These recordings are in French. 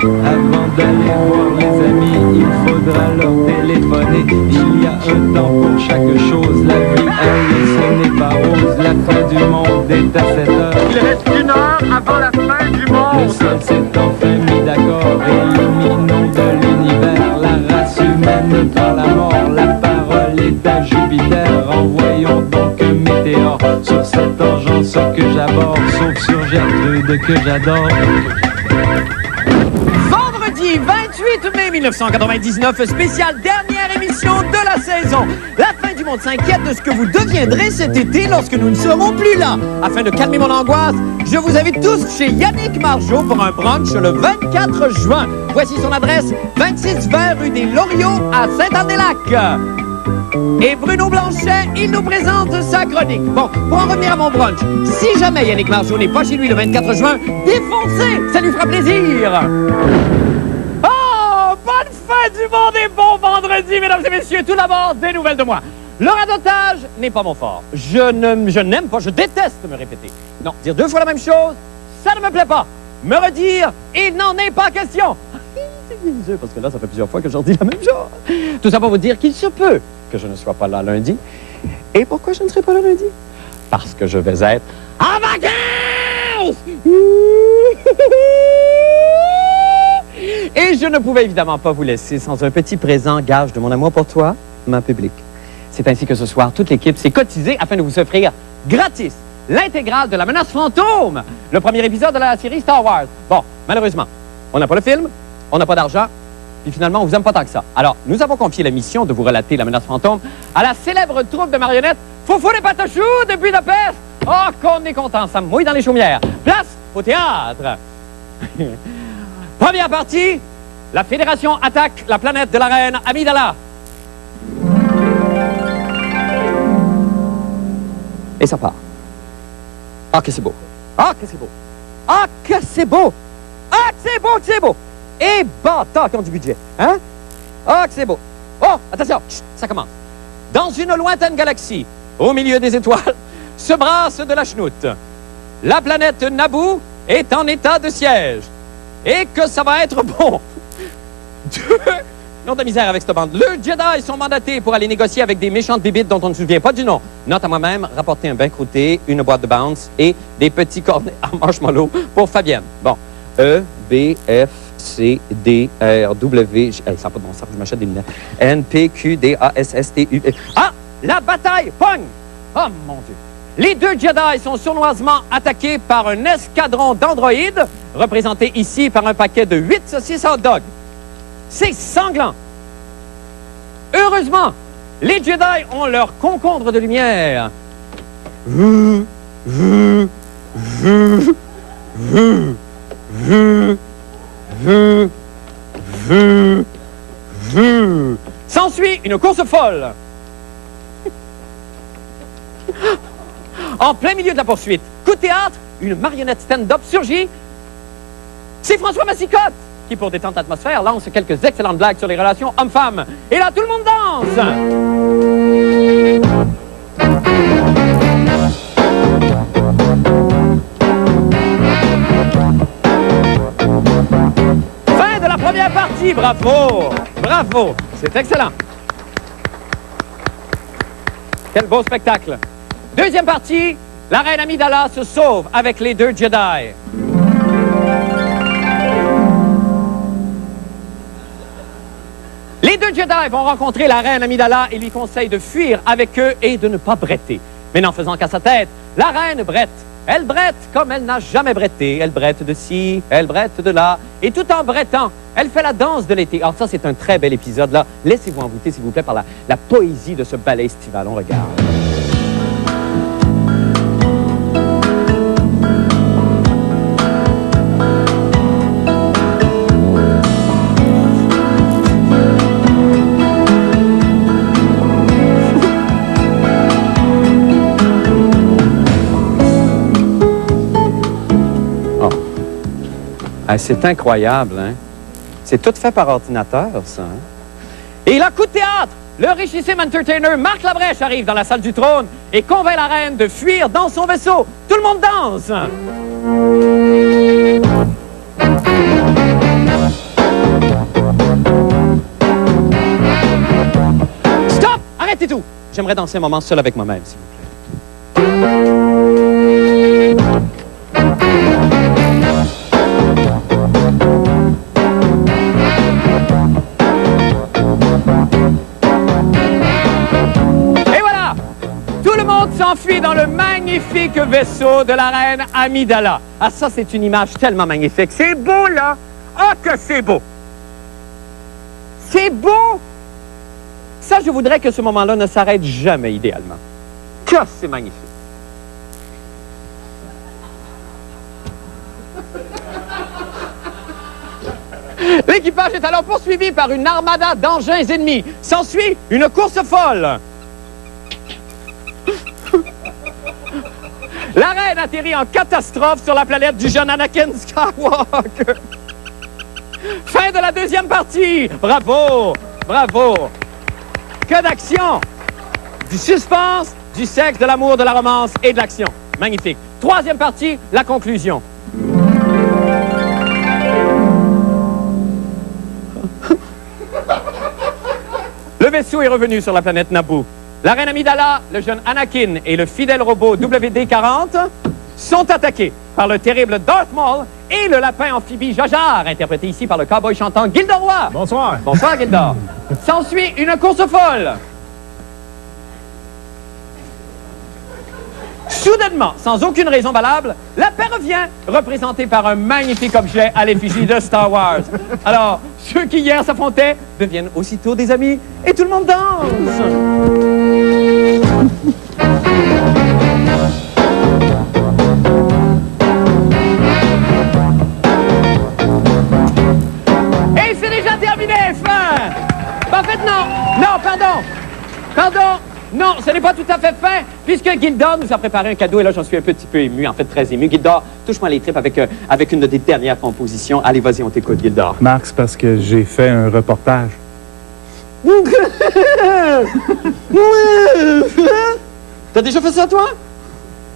Avant d'aller voir les amis, il faudra leur téléphoner. Il y a un temps pour chaque chose. La vie, elle, ce n'est pas rose. La fin du monde est à 7 heures. Il reste 1 heure avant la fin du monde. Le ciel s'est enfin mis d'accord. Éliminons de l'univers la race humaine par la mort. La parole est à Jupiter. Envoyons donc un météore sur cette engeance que j'aborde, sauf sur Gertrude que j'adore. Vendredi 28 mai 1999, spéciale dernière émission de la saison. La fin du monde s'inquiète de ce que vous deviendrez cet été lorsque nous ne serons plus là. Afin de calmer mon angoisse, je vous invite tous chez Yannick Margeau pour un brunch le 24 juin. Voici son adresse, 2620 rue des Loriots à Saint-Anne-des-Lacs. Et Bruno Blanchet, il nous présente sa chronique. Bon, pour en revenir à mon brunch, si jamais Yannick Margeau n'est pas chez lui le 24 juin, défoncez, ça lui fera plaisir. Oh, bonne fin du monde et bon vendredi, mesdames et messieurs. Tout d'abord, des nouvelles de moi. Le radotage n'est pas mon fort. Je n'aime pas, je déteste me répéter. Non, dire 2 fois la même chose, ça ne me plaît pas. Me redire, il n'en est pas question. C'est bien parce que là, ça fait plusieurs fois que j'en dis la même chose. Tout ça pour vous dire qu'il se peut que je ne sois pas là lundi. Et pourquoi je ne serai pas là lundi? Parce que je vais être en vacances! Et je ne pouvais évidemment pas vous laisser sans un petit présent gage de mon amour pour toi, ma public. C'est ainsi que ce soir, toute l'équipe s'est cotisée afin de vous offrir gratis l'intégrale de La Menace Fantôme, le premier épisode de la série Star Wars. Bon, malheureusement, on n'a pas le film, on n'a pas d'argent, puis finalement, on vous aime pas tant que ça. Alors, nous avons confié la mission de vous relater La Menace Fantôme à la célèbre troupe de marionnettes Foufou les Patachous de Budapest. Oh, qu'on est content, ça me mouille dans les chaumières. Place au théâtre. Première partie, la Fédération attaque la planète de la reine Amidala. Et ça part. Ah, que c'est beau. Ah, que c'est beau. Ah, que c'est beau. Ah, que c'est beau, que c'est beau. Et bâtards qui ont du budget, hein? Ah, que c'est beau. Oh, attention, chut, ça commence. Dans une lointaine galaxie, au milieu des étoiles, se brasse de la chenoute. La planète Naboo est en état de siège. Et que ça va être bon. Non de misère avec cette bande. Le Jedi sont mandatés pour aller négocier avec des méchantes bibites dont on ne se souvient pas du nom. Note à moi-même, rapporter un bain croûté, une boîte de bounce et des petits cornets à marshmallow pour Fabienne. Bon, E, B, F, C, D, R, W, G... ça n'a pas de bon sens, je m'achète des lunettes. N, P, Q, D, A, S, S, T, U... Ah! La bataille pogne! Oh, mon Dieu! Les 2 Jedi sont sournoisement attaqués par un escadron d'androïdes, représenté ici par un paquet de 8 saucisses hot dog. C'est sanglant! Heureusement, les Jedi ont leur concombre de lumière. S'ensuit une course folle. En plein milieu de la poursuite, coup de théâtre, une marionnette stand-up surgit. C'est François Massicotte qui, pour détendre l'atmosphère, lance quelques excellentes blagues sur les relations hommes-femmes. Et là, tout le monde danse. Fin de la première partie, bravo! Bravo! C'est excellent. Quel beau spectacle. Deuxième partie, la reine Amidala se sauve avec les 2 Jedi. Les 2 Jedi vont rencontrer la reine Amidala et lui conseillent de fuir avec eux et de ne pas bretter. Mais n'en faisant qu'à sa tête, la reine brette. Elle brette comme elle n'a jamais bretté. Elle brette de ci, elle brette de là. Et tout en brettant, elle fait la danse de l'été. Alors ça, c'est un très bel épisode, là. Laissez-vous envoûter, s'il vous plaît, par la poésie de ce ballet estival. On regarde. Ah, c'est incroyable, hein? C'est tout fait par ordinateur, ça. Hein? Et là, coup de théâtre! Le richissime entertainer Marc Labrèche arrive dans la salle du trône et convainc la reine de fuir dans son vaisseau. Tout le monde danse! Arrêtez tout! J'aimerais danser un moment seul avec moi-même, s'il vous plaît. Et voilà! Tout le monde s'enfuit dans le magnifique vaisseau de la reine Amidala. Ah, ça, c'est une image tellement magnifique. C'est beau, là! Ah, que c'est beau! C'est beau! Ça, je voudrais que ce moment-là ne s'arrête jamais, idéalement. Que c'est magnifique! L'équipage est alors poursuivi par une armada d'engins ennemis. S'ensuit une course folle. La reine atterrit en catastrophe sur la planète du jeune Anakin Skywalker. Fin de la deuxième partie. Bravo! Bravo! Que d'action! Du suspense, du sexe, de l'amour, de la romance et de l'action. Magnifique. Troisième partie, la conclusion. Le vaisseau est revenu sur la planète Naboo. La reine Amidala, le jeune Anakin et le fidèle robot WD-40 sont attaqués par le terrible Darth Maul et le lapin amphibie Jar Jar, interprété ici par le cowboy chantant Gildor Roy. Bonsoir. Bonsoir, Gildor. S'ensuit une course folle. Soudainement, sans aucune raison valable, la paix revient, représentée par un magnifique objet à l'effigie de Star Wars. Alors, ceux qui hier s'affrontaient deviennent aussitôt des amis et tout le monde danse. Et c'est déjà terminé, fin! En fait, non! Non, pardon! Pardon! Non, ce n'est pas tout à fait fin, puisque Gildor nous a préparé un cadeau, et là, j'en suis un petit peu ému, en fait, très ému. Gildor, touche-moi les tripes avec une de tes dernières compositions. Allez, vas-y, on t'écoute, Gildor. Marc, c'est parce que j'ai fait un reportage. T'as déjà fait ça, toi?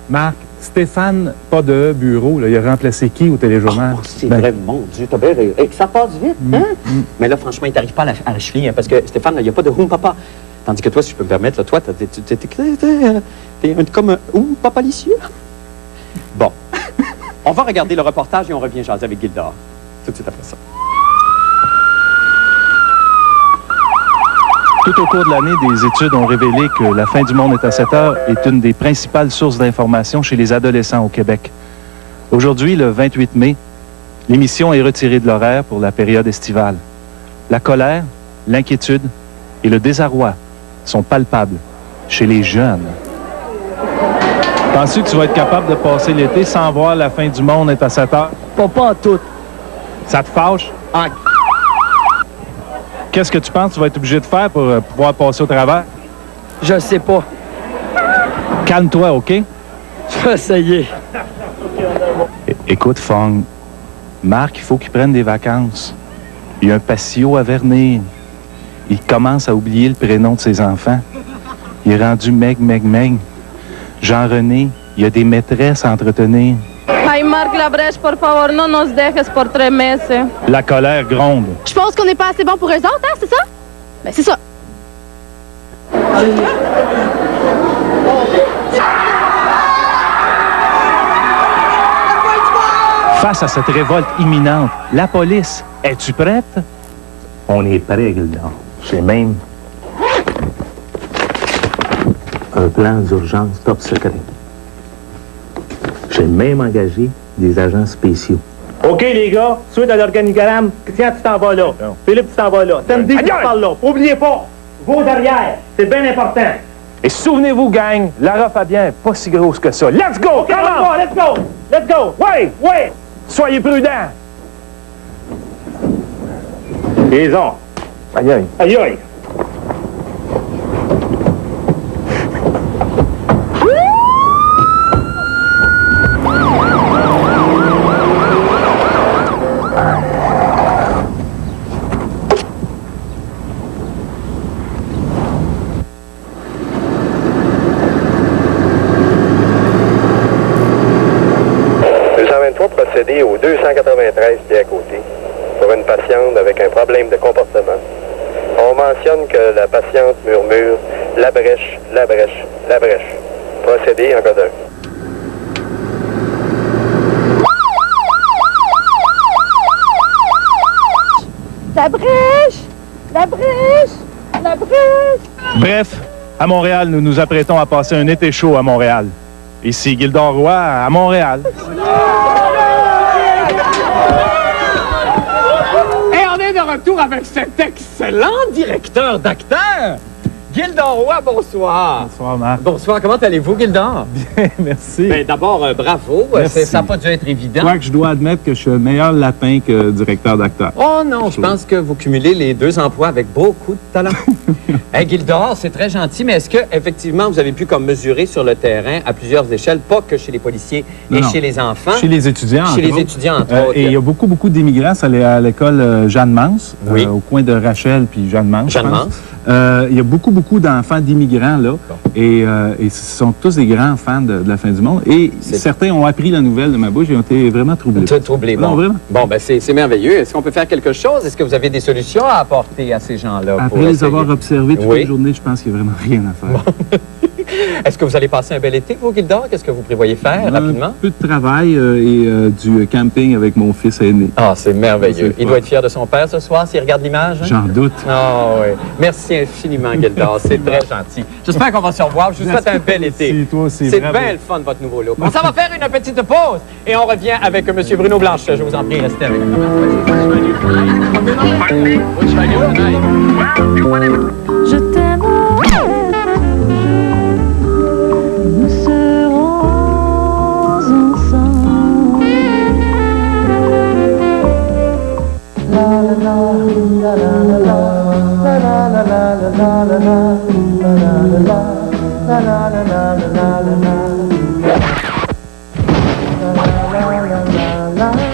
Marc, Stéphane, pas de bureau, là, il a remplacé qui au téléjournal? Oh, c'est vrai, mon Dieu, t'as bien rire. Ça passe vite, hein? Mais là, franchement, il t'arrive pas à la cheville, hein, parce que Stéphane, il n'y a pas de home papa. Tandis que toi, si je peux me permettre, là, toi, t'es comme un papa licieux. Bon. On va regarder le reportage et on revient jaser avec Gildor. Tout de suite après ça. Tout au cours de l'année, des études ont révélé que La fin du monde est à 7 heures est une des principales sources d'information chez les adolescents au Québec. Aujourd'hui, le 28 mai, l'émission est retirée de l'horaire pour la période estivale. La colère, l'inquiétude et le désarroi sont palpables chez les jeunes. Penses-tu que tu vas être capable de passer l'été sans voir La fin du monde est à 7 heures? Pas en tout. Ça te fâche? Ah, Qu'est-ce que tu penses que tu vas être obligé de faire pour pouvoir passer au travers? je sais pas. Calme-toi, OK? Je vais essayer. Écoute, Fong, Marc, il faut qu'il prenne des vacances. Il y a un patio à vernir. Il commence à oublier le prénom de ses enfants. Il est rendu meg. Jean-René, il y a des maîtresses à entretenir. Ay, Marc Labrèche, por favor, no nos dejes por 3 meses. La colère gronde. Je pense qu'on n'est pas assez bon pour eux autres, hein, c'est ça? Ben, c'est ça. Face à cette révolte imminente, la police, es-tu prête? On est prêt, Gildor. C'est même un plan d'urgence top secret. J'ai même engagé des agents spéciaux. OK, les gars, suite à l'organigramme, Christian, tu t'en vas là. Philippe, tu t'en vas là. Samedi, tu parles là. Oubliez pas, vos derrière, c'est bien important. Et souvenez-vous, gang, Lara Fabien est pas si grosse que ça. Let's go! OK, let's go! Let's go! Ouais! Soyez prudents! Liaison. Aïe. Aïe! Procéder au 293 qui est à côté pour une patiente avec un problème de comportement. On mentionne que la patiente murmure La brèche, la brèche, la brèche. Procédez en code 1. La brèche! La brèche! La brèche! Bref, à Montréal, nous nous apprêtons à passer un été chaud à Montréal. Ici Gildor Roy à Montréal. Et on est de retour avec cet excellent directeur d'acteurs, Gildor Roy, bonsoir. Bonsoir, Marc. Bonsoir, comment allez-vous, Gildor? Bien, merci. Ben, d'abord, bravo. Merci. Ça n'a pas dû être évident. Quoique je dois admettre que je suis un meilleur lapin que directeur d'acteur. Oh non, je pense que vous cumulez les deux emplois avec beaucoup de talent. Hey, Gildor, c'est très gentil, mais est-ce que effectivement vous avez pu comme mesurer sur le terrain à plusieurs échelles, pas que chez les policiers et chez les enfants? Chez les étudiants, Chez les étudiants, entre autres. Et il y a beaucoup d'émigrants. Ça allait à l'école Jeanne Mance, Oui. au coin de Rachel puis Jeanne Mance. Jeanne je pense. Mance. Il y a beaucoup d'enfants d'immigrants, là. Et ce sont tous des grands fans de la fin du monde. Et certains ont appris la nouvelle de ma bouche et ont été vraiment troublés. Troublé, Non, bon. vraiment. Bon, ben c'est merveilleux. Est-ce qu'on peut faire quelque chose? Est-ce que vous avez des solutions à apporter à ces gens-là? Après pour les essayer? avoir observés toute Oui. la journée, je pense qu'il n'y a vraiment rien à faire. Est-ce que vous allez passer un bel été, vous, Gildor? Qu'est-ce que vous prévoyez faire rapidement? Un peu de travail et du camping avec mon fils aîné. Ah, c'est merveilleux. C'est Il fun. doit être fier de son père ce soir s'il regarde l'image. Hein? J'en doute. Ah oui. Merci infiniment, Gildor. C'est très gentil. J'espère qu'on va se revoir. Je vous souhaite un bel été. Merci, toi aussi. C'est Bravo. bien le fun, votre nouveau look. On s'en va faire une petite pause et on revient avec M. Bruno Blanchet. Je vous en prie, restez avec nous. Je t'aimerai. Nous serons ensemble.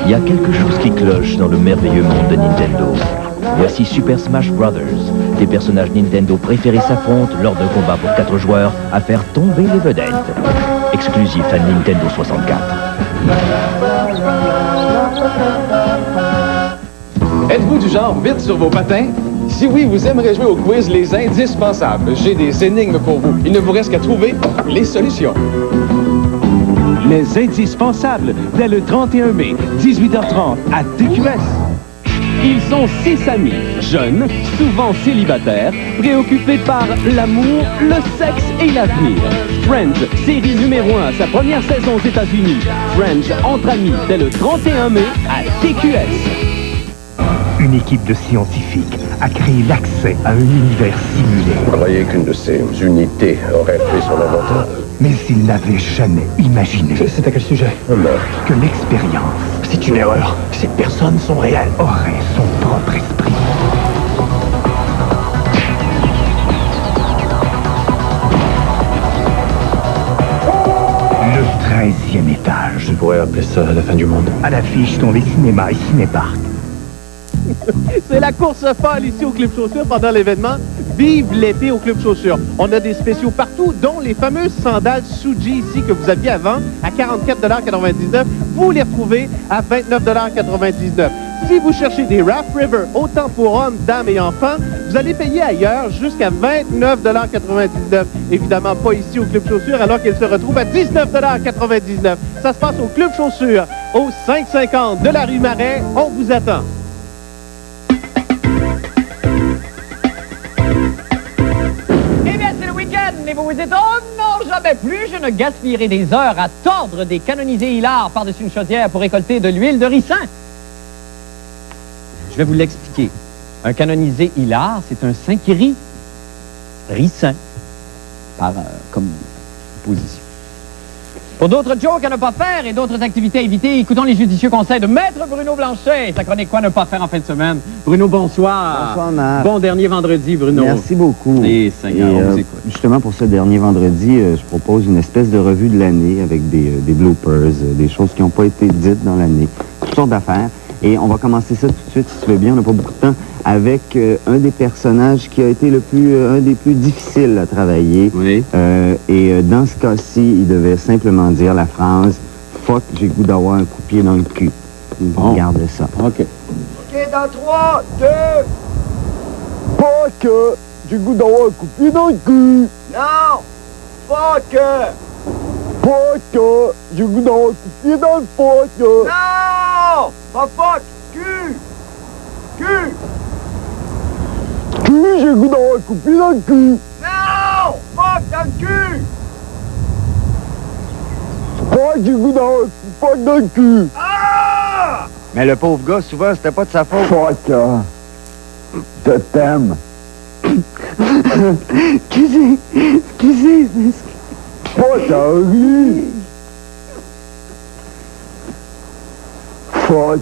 Il y a quelque chose qui cloche dans le merveilleux monde de Nintendo. Voici Super Smash Brothers. Des personnages Nintendo préférés s'affrontent lors d'un combat pour 4 joueurs à faire tomber les vedettes. Exclusif à Nintendo 64. Êtes-vous du genre vite sur vos patins? Si oui, vous aimeriez jouer au quiz Les Indispensables. J'ai des énigmes pour vous. Il ne vous reste qu'à trouver les solutions. Les Indispensables, dès le 31 mai, 18h30, à TQS. Ils sont 6 amis, jeunes, souvent célibataires, préoccupés par l'amour, le sexe et l'avenir. Friends, série numéro 1 à sa première saison aux États-Unis. Friends, entre amis, dès le 31 mai, à TQS. Une équipe de scientifiques a créé l'accès à un univers simulé. Vous croyez qu'une de ces unités aurait fait son inventeur? Mais ils n'avaient jamais imaginé. C'est à quel sujet? Un meurtre. Que l'expérience, C'est une erreur. Ces personnes sont réelles. aurait son propre esprit. Le 13e étage. Je pourrais appeler ça la fin du monde. À l'affiche sont les cinémas et cinéparcs. C'est la course folle ici au Club Chaussures pendant l'événement. Vive l'été au Club Chaussures. On a des spéciaux partout, dont les fameuses sandales Suji ici que vous aviez avant à 44,99 $. Vous les retrouvez à 29,99 $. Si vous cherchez des Raft River, autant pour hommes, dames et enfants, vous allez payer ailleurs jusqu'à 29,99 $. Évidemment pas ici au Club Chaussures, alors qu'elle se retrouve à 19,99 $. Ça se passe au Club Chaussures, au 550 de la rue Marais. On vous attend. Eh bien, c'est le week-end et vous vous dites, oh non, jamais plus, je ne gaspillerai des heures à tordre des canonisés hilars par-dessus une chaudière pour récolter de l'huile de ricin. Je vais vous l'expliquer. Un canonisé hilar, c'est un saint qui rit. Ricin. Par comme position. Pour d'autres jokes à ne pas faire et d'autres activités à éviter, écoutons les judicieux conseils de Maître Bruno Blanchet. Sa chronique Quoi ne pas faire en fin de semaine. Bruno, bonsoir. Bonsoir, Marc. Bon dernier vendredi, Bruno. Merci beaucoup. Et Seigneur, on vous écoute. Justement, pour ce dernier vendredi, je propose une espèce de revue de l'année avec des bloopers, des choses qui n'ont pas été dites dans l'année, toutes sortes d'affaires. Et on va commencer ça tout de suite, si tu veux bien, on n'a pas beaucoup de temps, avec un des personnages qui a été un des plus difficiles à travailler. Oui. Et dans ce cas-ci, il devait simplement dire la phrase « Fuck, j'ai le goût d'avoir un coup de pied dans le cul ». Regardez ça. OK. OK, dans 3, 2... Pas que j'ai le goût d'avoir un coup de pied dans le cul. Non! Fuck! Fuck! J'ai le goût d'avoir un coup de pied dans le fuck! Non! Pas fuck! Cul! Cul! Cul, j'ai le goût d'avoir un coup de pied dans le cul. Non! Fuck dans le cul! Fuck, j'ai le goût d'avoir un coup de fuck dans le cul. Ah! Mais le pauvre gars, souvent, c'était pas de sa faute. Fuck! Je t'aime. Excusez! Fuck, Henri! Fuck!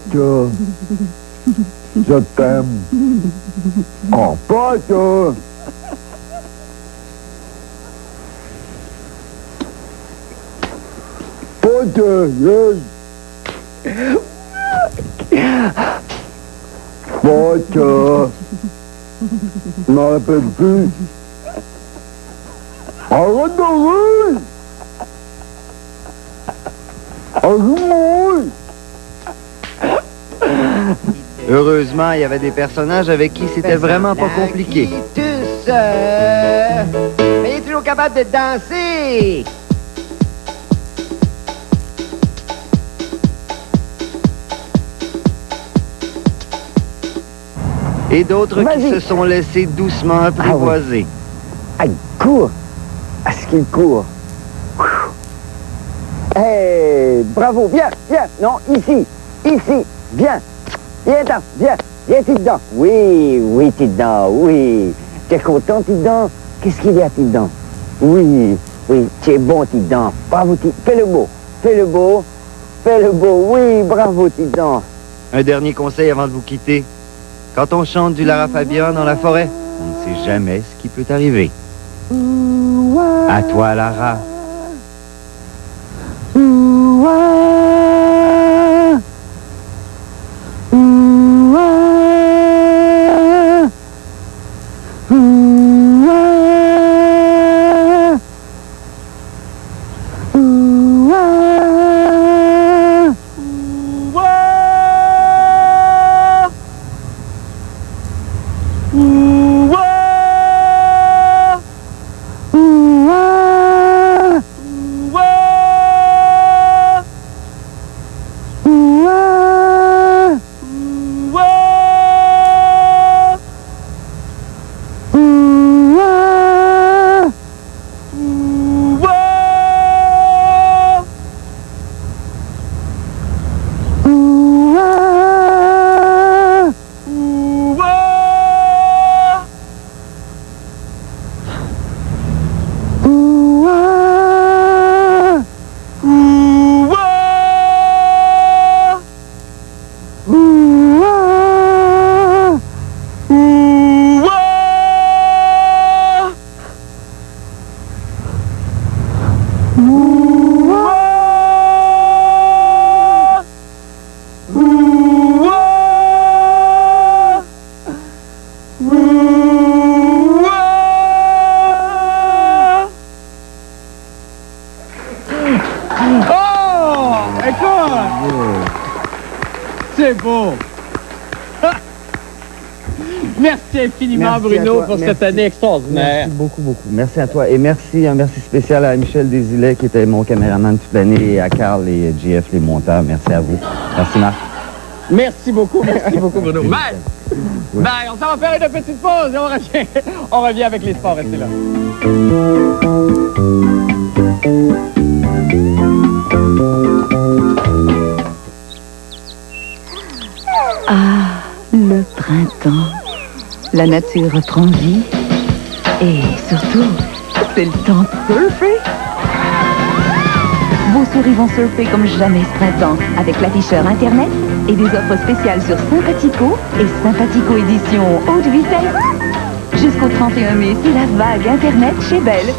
Je t'aime. Oh, fuck! Fuck! Yes! Fuck! Je m'en rappelle plus. Arrête de rire! Arrête-moi! Heureusement, il y avait des personnages avec qui c'était vraiment pas compliqué. Tous, mais il est toujours capable de danser! Et d'autres qui se sont laissés doucement apprivoiser. Ah, il court! Ah, ce qu'il court! Hey, bravo! Viens! Non, ici! Viens! Viens, t'es dedans! Oui, t'es dedans, oui! T'es content, t'es dedans? Qu'est-ce qu'il y a, t'es dedans? Oui, t'es bon, t'es dedans! Bravo, fais le beau! Oui, bravo, t'es dedans! Un dernier conseil avant de vous quitter. Quand on chante du Lara Fabian dans la forêt, on ne sait jamais ce qui peut arriver. À toi, Lara. C'est beau! Merci infiniment, Bruno, pour cette année extraordinaire. Merci beaucoup. Merci à toi. Et merci, un merci spécial à Michel Desilets, qui était mon caméraman toute l'année, et à Carl et JF, les monteurs. Merci à vous. Merci, Marc. Merci beaucoup, Bruno. Bye, on s'en va faire une petite pause et on revient avec les sports. Restez là. Ah, le printemps. La nature reprend vie. Et surtout, c'est le temps de surfer. Vos souris vont surfer comme jamais ce printemps avec l'afficheur Internet et des offres spéciales sur Sympathico et Sympathico Édition haute vitesse. Jusqu'au 31 mai, c'est la vague Internet chez Belle.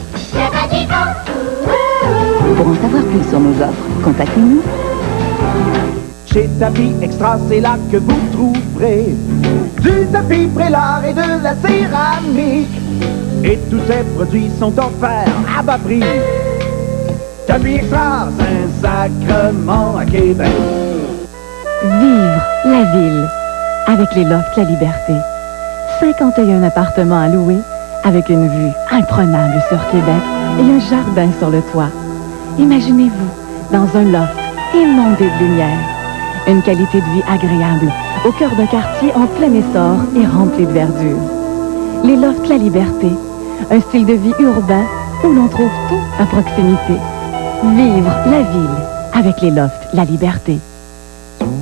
Pour en savoir plus sur nos offres, contactez-nous. Chez Tapis Extra, c'est là que vous trouverez du tapis Prélard et de la céramique. Et tous ces produits sont offerts à bas prix. Tapis Extra, Saint-Sacrement à Québec. Vivre la ville avec les Lofts La Liberté. 51 appartements à louer avec une vue imprenable sur Québec et un jardin sur le toit. Imaginez-vous dans un loft inondé de lumière, une qualité de vie agréable au cœur d'un quartier en plein essor et rempli de verdure. Les lofts La Liberté, un style de vie urbain où l'on trouve tout à proximité. Vivre la ville avec les lofts La Liberté.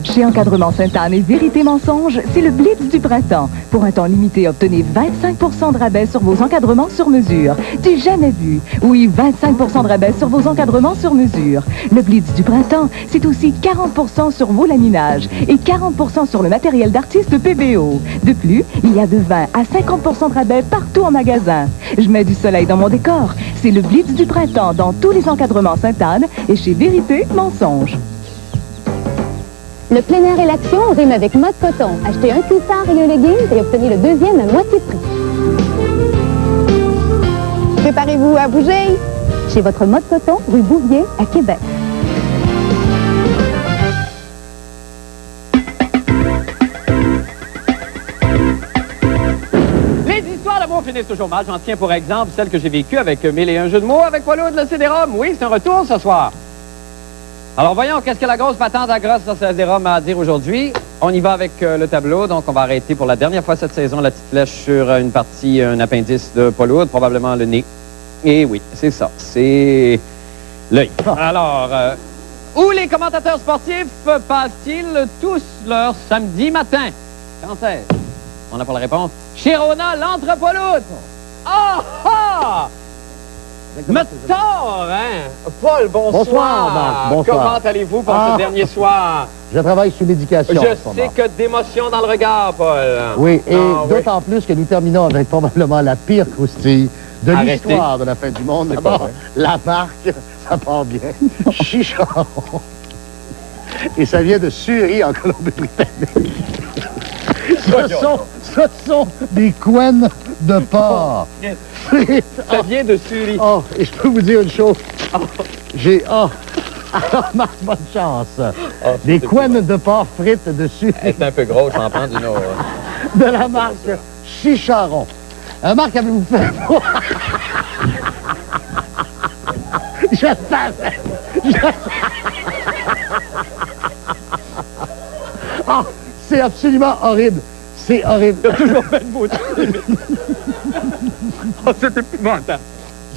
Chez Encadrement Sainte-Anne et Vérité Mensonge, c'est le Blitz du printemps. Pour un temps limité, obtenez 25% de rabais sur vos encadrements sur mesure. Du jamais vu. Oui, 25% de rabais sur vos encadrements sur mesure. Le Blitz du printemps, c'est aussi 40% sur vos laminages et 40% sur le matériel d'artiste PBO. De plus, il y a de 20 à 50% de rabais partout en magasin. Je mets du soleil dans mon décor. C'est le Blitz du printemps dans tous les encadrements Sainte-Anne et chez Vérité Mensonge. Le plein air et l'action riment avec Mode Coton. Achetez un cuissard et un legging et obtenez le deuxième à moitié prix. Préparez-vous à bouger chez votre Mode Coton, rue Bouvier, à Québec. Les histoires d'amour finissent toujours mal. J'en tiens pour exemple celle que j'ai vécue avec 1001 jeux de mots avec Paul Hood, le CD-ROM. Oui, c'est un retour ce soir. Alors, voyons, qu'est-ce que la grosse patente à grosse sur CD-ROM a à dire aujourd'hui? On y va avec le tableau, donc on va arrêter pour la dernière fois cette saison la petite flèche sur une partie, un appendice de Paul Hood, probablement le nez. Et oui, c'est ça, c'est l'œil. Alors, où les commentateurs sportifs passent-ils tous leur samedi matin? Quand est-ce? On n'a pas la réponse. Chez Rona, l'entre Paul Hood. Ah ah! Mais tort, hein? Paul, bonsoir. Bonsoir, Marc. Bonsoir. Comment allez-vous pour ce dernier soir? Je travaille sous médication. Je sais que d'émotion dans le regard, Paul. Oui, et d'autant plus que nous terminons avec probablement la pire croustille de l'histoire de la fin du monde. D'abord, la marque, ça part bien. Chicharon. Et ça vient de Surrey, en Colombie-Britannique. Ce sont des couennes de porc. Ça vient de Surrey. Oh, et je peux vous dire une chose. J'ai... Oh, alors, Marc, bonne chance. Des couennes de porc frites de Surrey. C'est un peu gros, j'en prends du nord. De la marque Chicharon. Marc, avez-vous fait... Je savais. Oh, c'est absolument horrible. C'est horrible. Il a toujours fait de beau. Oh, c'est épouvantable.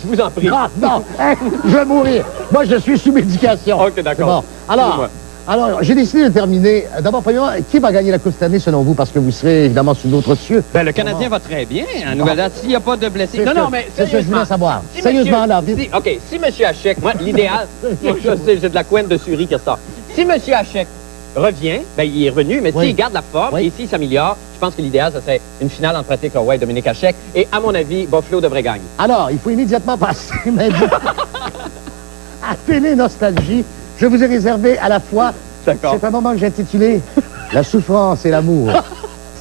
Je vous en prie. Ah, non, hein, je vais mourir. Moi, je suis sous médication. OK, d'accord. Bon. Alors, j'ai décidé de terminer. D'abord, premièrement, qui va gagner la Coupe cette année, selon vous? Parce que vous serez évidemment sous d'autres cieux. Ben, le Canadien va très bien. À Nouvelle-Date, s'il n'y a pas de blessés. Non, mais c'est ce que je voulais savoir. Sérieusement, là, vite. OK, si M. Hachek, moi, l'idéal, je sais, j'ai de la couenne de Surrey qui ressort. Si M. Hachek revient, ben, il est revenu, mais s'il garde la forme et s'il s'améliore, je pense que l'idéal, ça serait une finale entre Patrick Roy et Dominique Hachek. Et à mon avis, Buffalo devrait gagner. Alors, il faut immédiatement passer maintenant à Télé Nostalgie. Je vous ai réservé à la fois... C'est un moment que j'ai intitulé « La souffrance et l'amour ».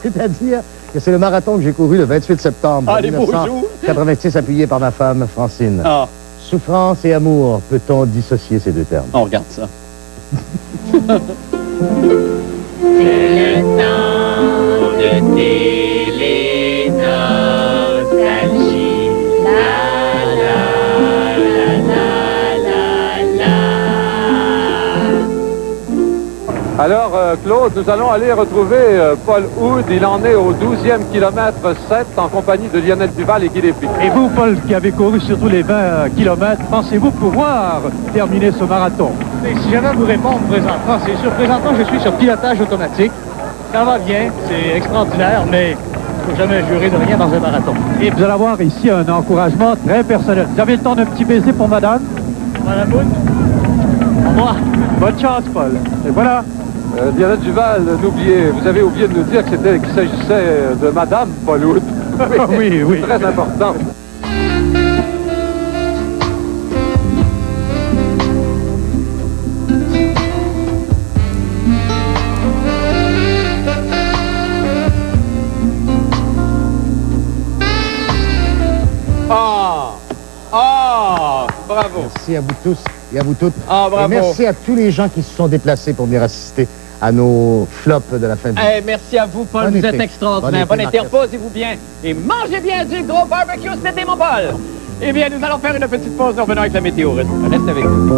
C'est-à-dire que c'est le marathon que j'ai couru le 28 septembre 1986, appuyé par ma femme, Francine. Souffrance et amour, peut-on dissocier ces deux termes? On regarde ça. C'est le temps de Télé Nostalgie. Alors, Claude, nous allons aller retrouver Paul Hood. Il en est au 12e kilomètre 7 en compagnie de Lionel Duval et Guy Lépic. Et vous, Paul, qui avez couru sur tous les 20 kilomètres, pensez-vous pouvoir terminer ce marathon? Et si j'avais à vous répondre présentement, c'est sûr. Présentement, je suis sur pilotage automatique. Ça va bien, c'est extraordinaire, mais il ne faut jamais jurer de rien dans un marathon. Et vous allez avoir ici un encouragement très personnel. Vous avez le temps d'un petit baiser pour madame? Madame Hood? Au revoir. Bonne chance, Paul. Et voilà. Lionel Duval, vous avez oublié de nous dire qu'il s'agissait de Madame Paul Hood. Oui, oui. Très important. Bravo. Merci à vous tous et à vous toutes. Bravo. Et merci à tous les gens qui se sont déplacés pour venir assister à nos flops de la fin du Hey, merci à vous, Paul. Bon Vous été. êtes extraordinaire. Bon été, Marc. reposez-vous bien. Et mangez bien du gros barbecue cet été, mon Paul. Eh bien, nous allons faire une petite pause. Nous revenons avec la météo. Reste avec nous.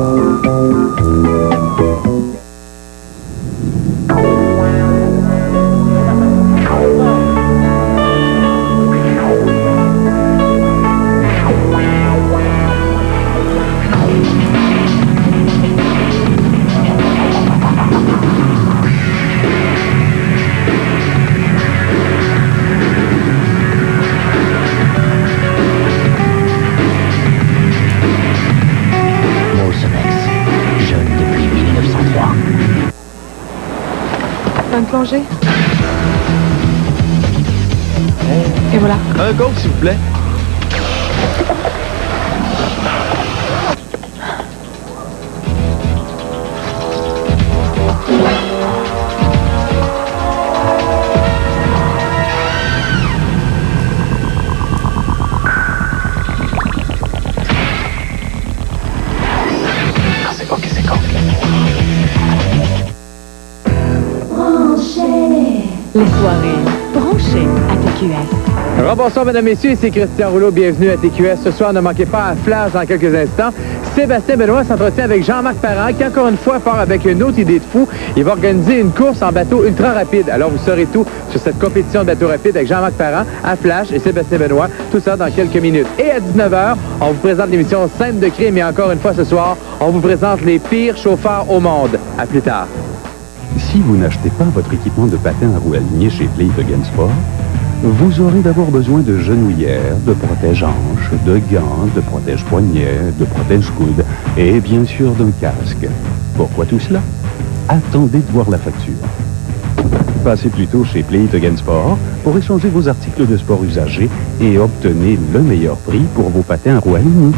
Une plongée. Et voilà. Un go, s'il vous plaît. Les soirées branchées à TQS. Rebonsoir, mesdames, messieurs, c'est Christian Rouleau. Bienvenue à TQS. Ce soir, ne manquez pas à Flash dans quelques instants. Sébastien Benoît s'entretient avec Jean-Marc Parent, qui encore une fois part avec une autre idée de fou. Il va organiser une course en bateau ultra rapide. Alors, vous saurez tout sur cette compétition de bateau rapide avec Jean-Marc Parent, à Flash et Sébastien Benoît. Tout ça dans quelques minutes. Et à 19h, on vous présente l'émission Scène de crime. Et encore une fois, ce soir, on vous présente les pires chauffeurs au monde. À plus tard. Si vous n'achetez pas votre équipement de patin à roues alignées chez Fleet Again Sport, vous aurez d'abord besoin de genouillères, de protège-hanches, de gants, de protège-poignets, de protège-coudes et bien sûr d'un casque. Pourquoi tout cela? Attendez de voir la facture. Passez plutôt chez Fleet Again Sport pour échanger vos articles de sport usagés et obtenez le meilleur prix pour vos patins à roues alignées.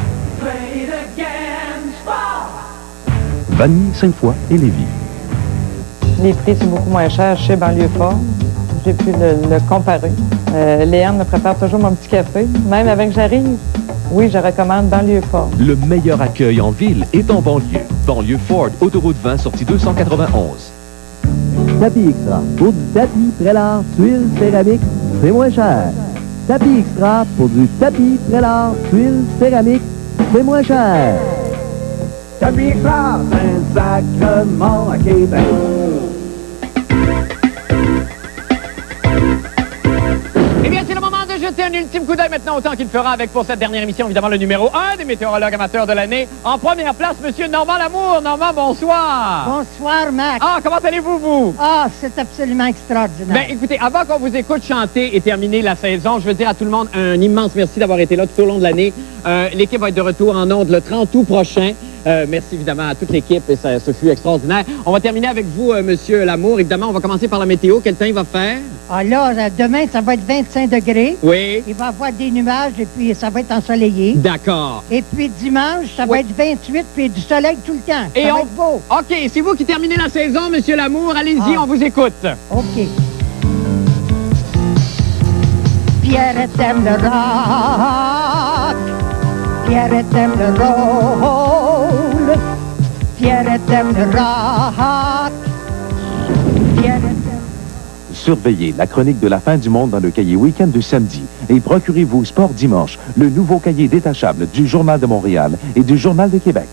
Vanier, Sainte-Foy et Lévis. Les prix sont beaucoup moins chers chez Banlieue Fort. J'ai pu le comparer. Léane me prépare toujours mon petit café. Même avant que j'arrive, oui, je recommande Banlieue Fort. Le meilleur accueil en ville est en banlieue. Banlieue Ford, autoroute 20, sortie 291. Tapis Extra. Pour du tapis, prélat, tuiles, céramique, c'est moins cher. Tapis Extra. Pour du tapis, prélat, tuiles, céramique, c'est moins cher. Tapis Extra, Saint-Sacrement à Québec. Eh bien, c'est le moment de jeter un ultime coup d'œil maintenant au temps qu'il fera avec, pour cette dernière émission, évidemment, le numéro 1 des météorologues amateurs de l'année. En première place, Monsieur Normand Lamour. Normand, bonsoir. Bonsoir, Max. Ah, comment allez-vous, vous? Ah, c'est absolument extraordinaire. Ben, écoutez, avant qu'on vous écoute chanter et terminer la saison, je veux dire à tout le monde un immense merci d'avoir été là tout au long de l'année. L'équipe va être de retour en ondes le 30 août prochain. Merci évidemment à toute l'équipe et ce fut extraordinaire. On va terminer avec vous, Monsieur Lamour. Évidemment, on va commencer par la météo. Quel temps il va faire? Ah là, demain, ça va être 25 degrés. Oui. Il va y avoir des nuages et puis ça va être ensoleillé. D'accord. Et puis dimanche, ça va être 28 puis du soleil tout le temps. Et ça va on... être beau. OK, c'est vous qui terminez la saison, Monsieur Lamour. Allez-y, on vous écoute. OK. Pierre aime le rock. Pierre aime le roll. Pierre aime le rock. Pierre aime... Surveillez la chronique de la fin du monde dans le cahier Week-end de samedi et procurez-vous Sport Dimanche, le nouveau cahier détachable du Journal de Montréal et du Journal de Québec.